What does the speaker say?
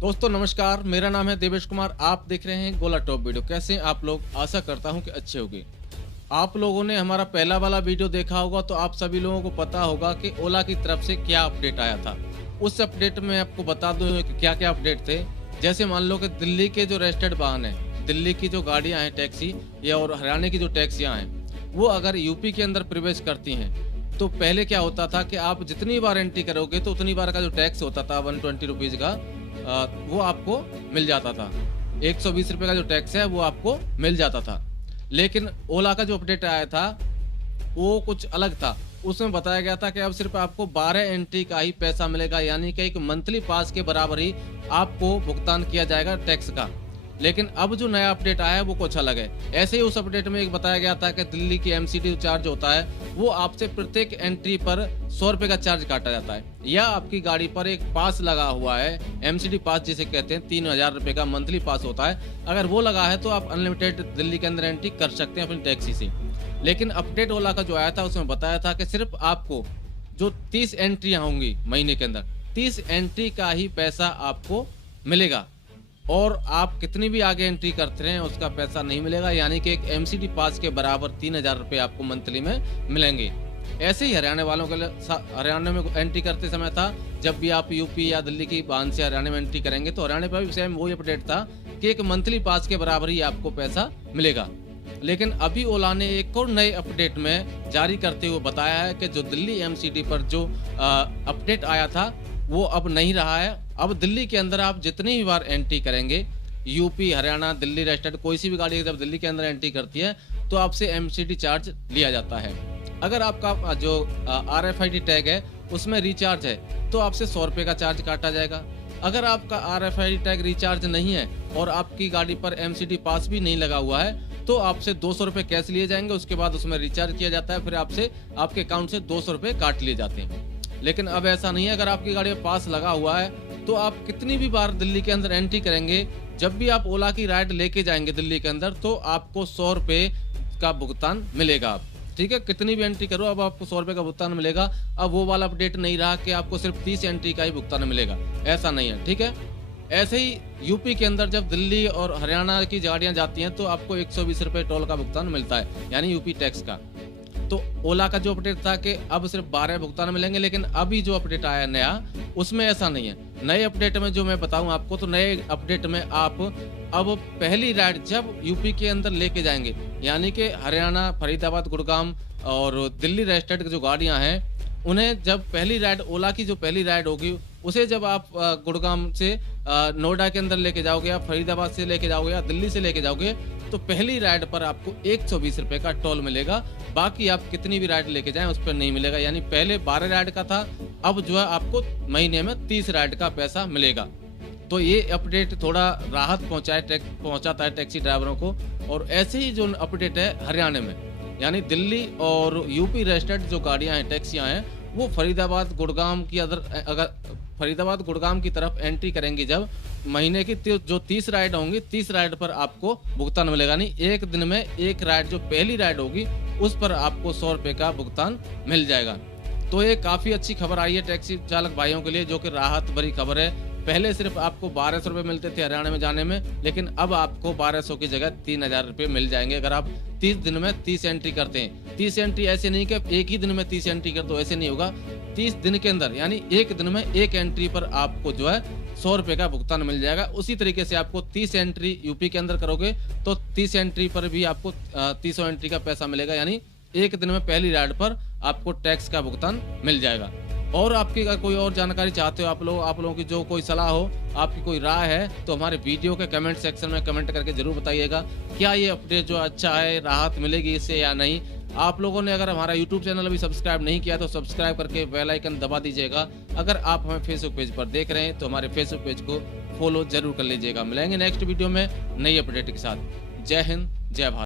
दोस्तों नमस्कार, मेरा नाम है देवेश कुमार। आप देख रहे हैं गोला टॉप वीडियो। कैसे हैं आप लोग? आशा करता हूं कि अच्छे होंगे। आप लोगों ने हमारा पहला वाला वीडियो देखा होगा तो आप सभी लोगों को पता होगा कि ओला की तरफ से क्या अपडेट आया था। उस अपडेट में आपको बता दूं कि क्या क्या अपडेट थे। जैसे मान लो कि दिल्ली के जो रजिस्टर्ड वाहन है, दिल्ली की जो गाड़ियां हैं टैक्सी या और हरियाणा की जो टैक्सियां हैं, वो अगर यूपी के अंदर प्रवेश करती हैं तो पहले क्या होता था कि आप जितनी बार एंट्री करोगे तो उतनी बार का जो टैक्स होता था 120 रुपीज़ का, वो आपको मिल जाता था। 120 रुपये का जो टैक्स है वो आपको मिल जाता था। लेकिन ओला का जो अपडेट आया था वो कुछ अलग था। उसमें बताया गया था कि अब सिर्फ आपको 12 एंट्री का ही पैसा मिलेगा, यानी कि एक मंथली पास के बराबर ही आपको भुगतान किया जाएगा टैक्स का। लेकिन अब जो नया अपडेट आया है वो कुछ अलग है। ऐसे ही उस अपडेट में एक बताया गया था कि दिल्ली की एमसीडी चार्ज होता है वो आपसे प्रत्येक एंट्री पर 100 रुपये का चार्ज काटा जाता है। या आपकी गाड़ी पर एक पास लगा हुआ है, एमसीडी पास जिसे कहते हैं, 3000 रुपये का मंथली पास होता है। अगर वो लगा है तो आप अनलिमिटेड दिल्ली के अंदर एंट्री कर सकते हैं अपनी टैक्सी से। लेकिन अपडेट ओला का जो आया था उसमें बताया था कि सिर्फ आपको जो 30 एंट्रियाँ होंगी महीने के अंदर, 30 एंट्री का ही पैसा आपको मिलेगा और आप कितनी भी आगे एंट्री करते रहें उसका पैसा नहीं मिलेगा। यानी कि एक एमसीडी पास के बराबर 3000 रुपये आपको मंथली में मिलेंगे। ऐसे ही हरियाणा वालों के लिए हरियाणा में एंट्री करते समय था। जब भी आप यूपी या दिल्ली की वाहन से हरियाणा में एंट्री करेंगे तो हरियाणा पर भी सेम वही अपडेट था कि एक मंथली पास के बराबर ही आपको पैसा मिलेगा। लेकिन अभी ओला ने एक और नए अपडेट में जारी करते हुए बताया है कि जो दिल्ली एमसीडी पर जो अपडेट आया था वो अब नहीं रहा है। अब दिल्ली के अंदर आप जितनी भी बार एंट्री करेंगे, यूपी, हरियाणा, दिल्ली रजिस्टर्ड कोई सी भी गाड़ी जब दिल्ली के अंदर एंट्री करती है तो आपसे एमसीडी चार्ज लिया जाता है। अगर आपका जो RFID टैग है उसमें रिचार्ज है तो आपसे 100 रुपये का चार्ज काटा जाएगा। अगर आपका RFID टैग रिचार्ज नहीं है और आपकी गाड़ी पर एमसीडी पास भी नहीं लगा हुआ है तो आपसे 200 रुपये कैश लिए जाएंगे। उसके बाद उसमें रिचार्ज किया जाता है, फिर आपसे आपके अकाउंट से 200 रुपये काट लिए जाते हैं। लेकिन अब ऐसा नहीं है। अगर आपकी गाड़ी में पास लगा हुआ है तो आप कितनी भी बार दिल्ली के अंदर एंट्री करेंगे, जब भी आप ओला की राइड लेके जाएंगे दिल्ली के अंदर तो आपको 100 रुपये का भुगतान मिलेगा। ठीक है, कितनी भी एंट्री करो अब आपको 100 रुपये का भुगतान मिलेगा। अब वो वाला अपडेट नहीं रहा कि आपको सिर्फ 30 एंट्री का ही भुगतान मिलेगा, ऐसा नहीं है। ठीक है, ऐसे ही यूपी के अंदर जब दिल्ली और हरियाणा की गाड़ियां जाती हैं तो आपको 120 रुपये टोल का भुगतान मिलता है, यानी यूपी टैक्स का। तो ओला का जो अपडेट था कि अब सिर्फ 12 भुगतान मिलेंगे, लेकिन अभी जो अपडेट आया नया उसमें ऐसा नहीं है। नए अपडेट में जो मैं बताऊं आपको, तो नए अपडेट में आप अब पहली राइड जब यूपी के अंदर लेके जाएंगे, यानी कि हरियाणा, फरीदाबाद, गुड़गांव और दिल्ली रजिस्टर्ड जो गाड़ियां हैं उन्हें जब पहली राइड, ओला की जो पहली राइड होगी उसे जब आप गुड़गांव से नोएडा के अंदर लेके जाओगे या फरीदाबाद से लेके जाओगे या दिल्ली से लेके जाओगे तो पहली राइड पर आपको 120 रुपये का टोल मिलेगा। बाकी आप कितनी भी राइड लेके जाएं उस पर नहीं मिलेगा। यानी पहले 12 राइड का था, अब जो है आपको महीने में 30 राइड का पैसा मिलेगा। तो ये अपडेट थोड़ा राहत पहुंचाता है टैक्सी ड्राइवरों को। और ऐसे ही जो अपडेट है हरियाणा में, यानी दिल्ली और यूपी रजिस्टर्ड जो गाड़ियां हैं, टैक्सियां हैं, वो फरीदाबाद गुड़गांव की अगर फरीदाबाद गुड़गांव की तरफ एंट्री करेंगी जब, महीने की जो 30 राइड होंगी, 30 राइड पर आपको भुगतान मिलेगा। नहीं, एक दिन में एक राइड जो पहली राइड होगी उस पर आपको 100 रुपये का भुगतान मिल जाएगा। तो ये काफ़ी अच्छी खबर आई है टैक्सी चालक भाइयों के लिए, जो कि राहत भरी खबर है। पहले सिर्फ आपको 1200 रुपये मिलते थे हरियाणा में जाने में, लेकिन अब आपको 1200 की जगह 3000 रुपये मिल जाएंगे अगर आप 30 दिन में 30 एंट्री करते हैं। 30 एंट्री ऐसे नहीं कि एक ही दिन में 30 एंट्री कर दो, ऐसे नहीं होगा। 30 दिन के अंदर, यानी एक दिन में एक एंट्री पर आपको जो है 100 रुपये का भुगतान मिल जाएगा। उसी तरीके से आपको 30 एंट्री यूपी के अंदर करोगे तो 30 एंट्री पर भी आपको 300 एंट्री का पैसा मिलेगा। यानी एक दिन में पहली राइड पर आपको टैक्स का भुगतान मिल जाएगा। और आपकी अगर कोई और जानकारी चाहते हो आप लोगों की जो कोई सलाह हो, आपकी कोई राय है, तो हमारे वीडियो के कमेंट सेक्शन में कमेंट करके जरूर बताइएगा। क्या ये अपडेट जो अच्छा है, राहत मिलेगी इससे या नहीं। आप लोगों ने अगर हमारा यूट्यूब चैनल अभी सब्सक्राइब नहीं किया तो सब्सक्राइब करके बेल आइकन दबा दीजिएगा। अगर आप हमें फेसबुक पेज पर देख रहे हैं तो हमारे फेसबुक पेज को फॉलो जरूर कर लीजिएगा। मिलेंगे नेक्स्ट वीडियो में नई अपडेट के साथ। जय हिंद, जय भारत।